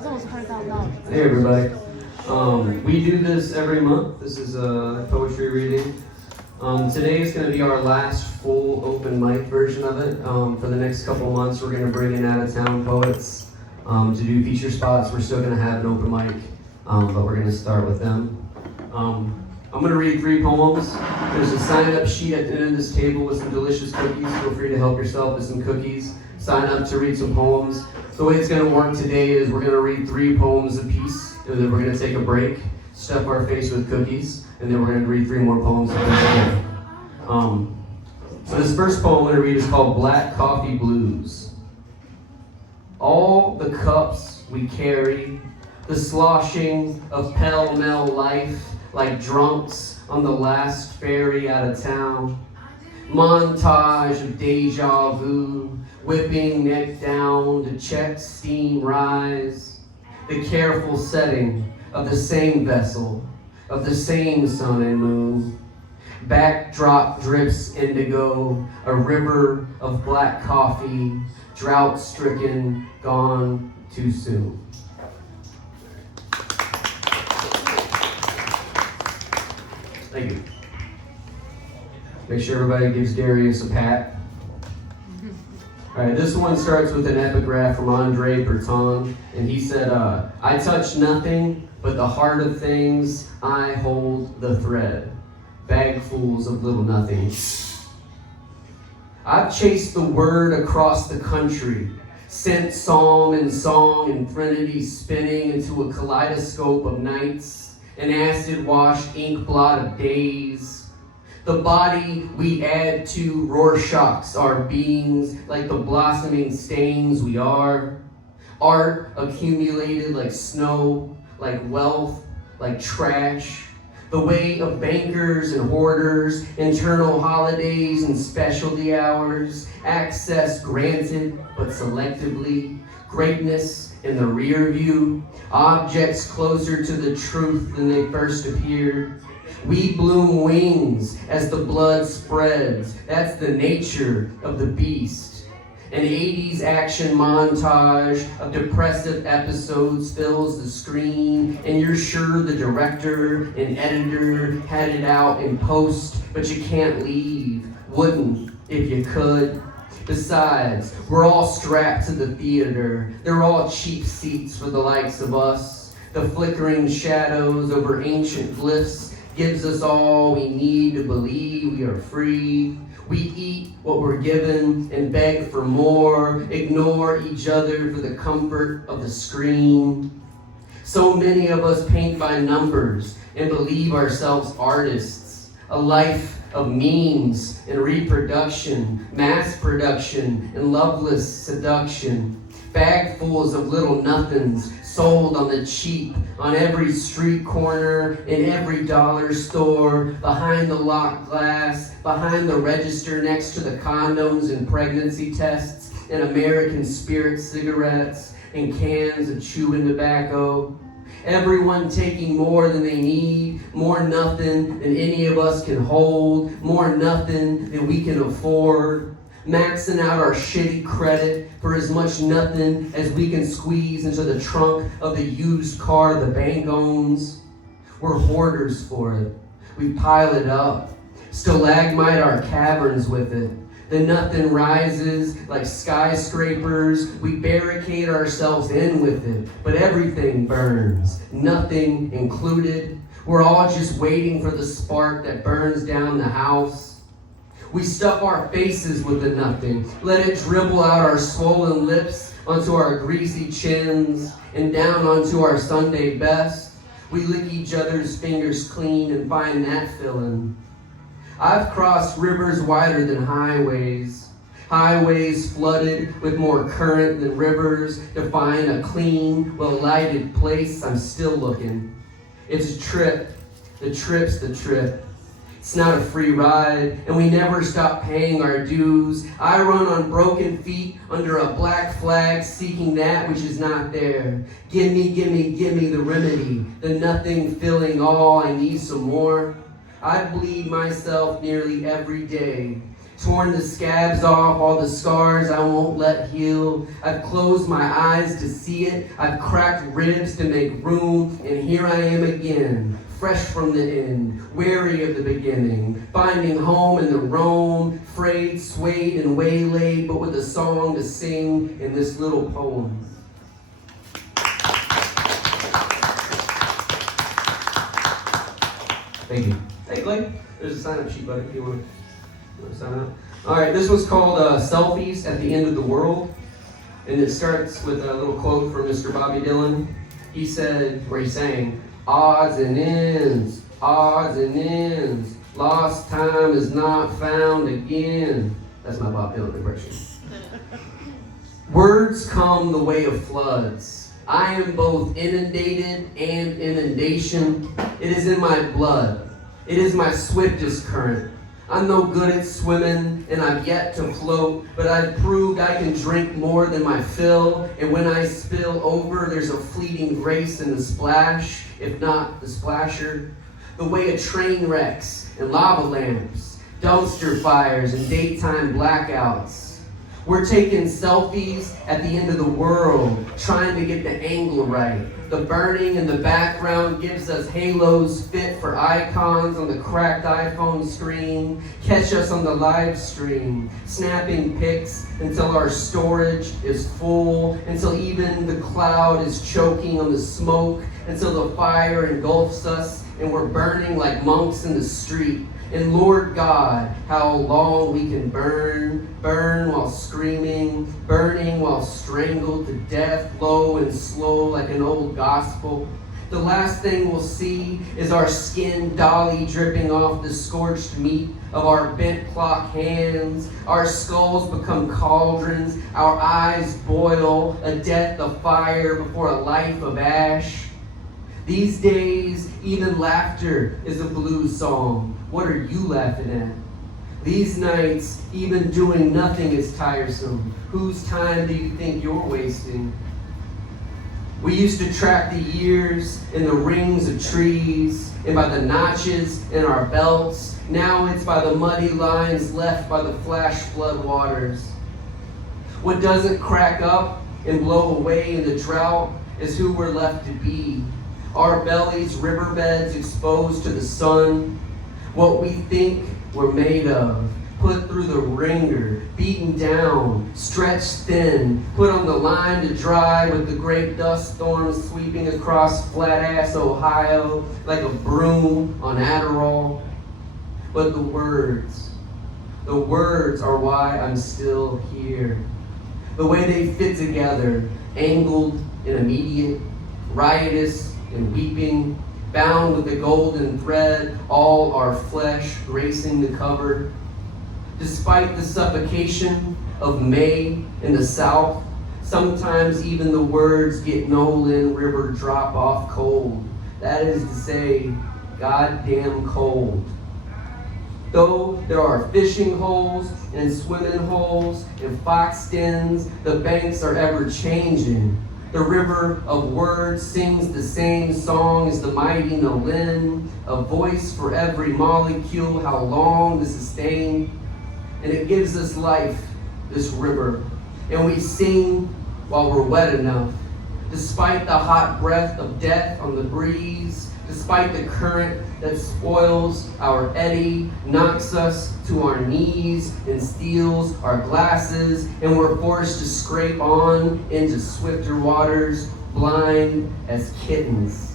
Hey everybody. We do this every month. This is a poetry reading. Today is going to be our last full open mic version of it. For the next couple months, we're going to bring in out-of-town poets to do feature spots. We're still going to have an open mic, but we're going to start with them. I'm going to read 3 poems. There's a sign-up sheet at the end of this table with some delicious cookies. Feel free to help yourself with some cookies. Sign up to read some poems. The way it's going to work today is we're going to read 3 poems apiece, and then we're going to take a break, stuff our face with cookies, and then we're going to read 3 more poems. So this first poem I'm going to read is called Black Coffee Blues. All the cups we carry, the sloshing of pell-mell life, like drunks on the last ferry out of town. Montage of deja vu, whipping neck down to check steam rise. The careful setting of the same vessel, of the same sun and moon. Backdrop drips indigo, a river of black coffee, drought-stricken, gone too soon. Thank you. Make sure everybody gives Darius a pat. All right, this one starts with an epigraph from Andre Breton, and he said, I touch nothing but the heart of things, I hold the thread. Bagfuls of little nothings. I've chased the word across the country, sent psalm and song and threnody spinning into a kaleidoscope of nights, an acid-washed ink blot of days. The body we add to Rorschachs our beings, like the blossoming stains we are. Art accumulated like snow, like wealth, like trash. The way of bankers and hoarders, internal holidays and specialty hours, access granted but selectively, greatness in the rear view, objects closer to the truth than they first appeared. We bloom wings as the blood spreads. That's the nature of the beast. An 80s action montage of depressive episodes fills the screen, and you're sure the director and editor had it out in post, but you can't leave. Wouldn't if you could. Besides, we're all strapped to the theater. They're all cheap seats for the likes of us. The flickering shadows over ancient glyphs gives us all we need to believe we are free. We eat what we're given and beg for more, ignore each other for the comfort of the screen. So many of us paint by numbers and believe ourselves artists. A life of memes and reproduction, mass production and loveless seduction. Bagfuls of little nothings sold on the cheap, on every street corner, in every dollar store, behind the locked glass, behind the register next to the condoms and pregnancy tests, and American Spirit cigarettes, and cans of chewing tobacco. Everyone taking more than they need, more nothing than any of us can hold, more nothing than we can afford. Maxing out our shitty credit for as much nothing as we can squeeze into the trunk of the used car the bank owns. We're hoarders for it. We pile it up, stalagmite our caverns with it. The nothing rises like skyscrapers. We barricade ourselves in with it, but everything burns, nothing included. We're all just waiting for the spark that burns down the house. We stuff our faces with the nothing, let it dribble out our swollen lips onto our greasy chins and down onto our Sunday best. We lick each other's fingers clean and find that filling. I've crossed rivers wider than highways, highways flooded with more current than rivers to find a clean, well-lighted place. I'm still looking. It's a trip. The trip's the trip. It's not a free ride, and we never stop paying our dues. I run on broken feet under a black flag, seeking that which is not there. Give me the remedy, the nothing filling all. I need some more. I bleed myself nearly every day, torn the scabs off, all the scars I won't let heal. I've closed my eyes to see it. I've cracked ribs to make room, and here I am again, fresh from the end, weary of the beginning, finding home in the roam, frayed, swayed, and waylaid, but with a song to sing in this little poem. Thank you. Hey, Clay, there's a sign-up sheet, buddy, if you want to sign up. All right, this one's called Selfies at the End of the World, and it starts with a little quote from Mr. Bobby Dylan. He said, where he sang, odds and ends, lost time is not found again. That's my Bob Dylan impression. Words come the way of floods. I am both inundated and inundation. It is in my blood. It is my swiftest current. I'm no good at swimming, and I've yet to float, but I've proved I can drink more than my fill, and when I spill over, there's a fleeting grace in the splash, if not the splasher. The way of train wrecks and lava lamps, dumpster fires and daytime blackouts. We're taking selfies at the end of the world, trying to get the angle right. The burning in the background gives us halos fit for icons on the cracked iPhone screen. Catch us on the live stream, snapping pics until our storage is full, until even the cloud is choking on the smoke, until the fire engulfs us and we're burning like monks in the street. And Lord God, how long we can burn while screaming, burning while strangled to death, low and slow like an old gospel. The last thing we'll see is our skin dolly dripping off the scorched meat of our bent clock hands. Our skulls become cauldrons, our eyes boil, a death of fire before a life of ash. These days, even laughter is a blues song. What are you laughing at? These nights, even doing nothing is tiresome. Whose time do you think you're wasting? We used to track the years in the rings of trees and by the notches in our belts. Now it's by the muddy lines left by the flash flood waters. What doesn't crack up and blow away in the drought is who we're left to be. Our bellies, riverbeds exposed to the sun. What we think we're made of, put through the wringer, beaten down, stretched thin, put on the line to dry with the great dust storms sweeping across flat-ass Ohio like a broom on Adderall. But the words are why I'm still here. The way they fit together, angled and immediate, riotous and weeping, bound with the golden thread, all our flesh gracing the cover. Despite the suffocation of May in the South, sometimes even the words get Nolan River drop off cold. That is to say, goddamn cold. Though there are fishing holes and swimming holes and fox dens, the banks are ever changing. The river of words sings the same song as the mighty Nolan, a voice for every molecule, how long to sustain. And it gives us life, this river. And we sing while we're wet enough, despite the hot breath of death on the breeze, despite the current that spoils our eddy, knocks us to our knees and steals our glasses, and we're forced to scrape on into swifter waters, blind as kittens.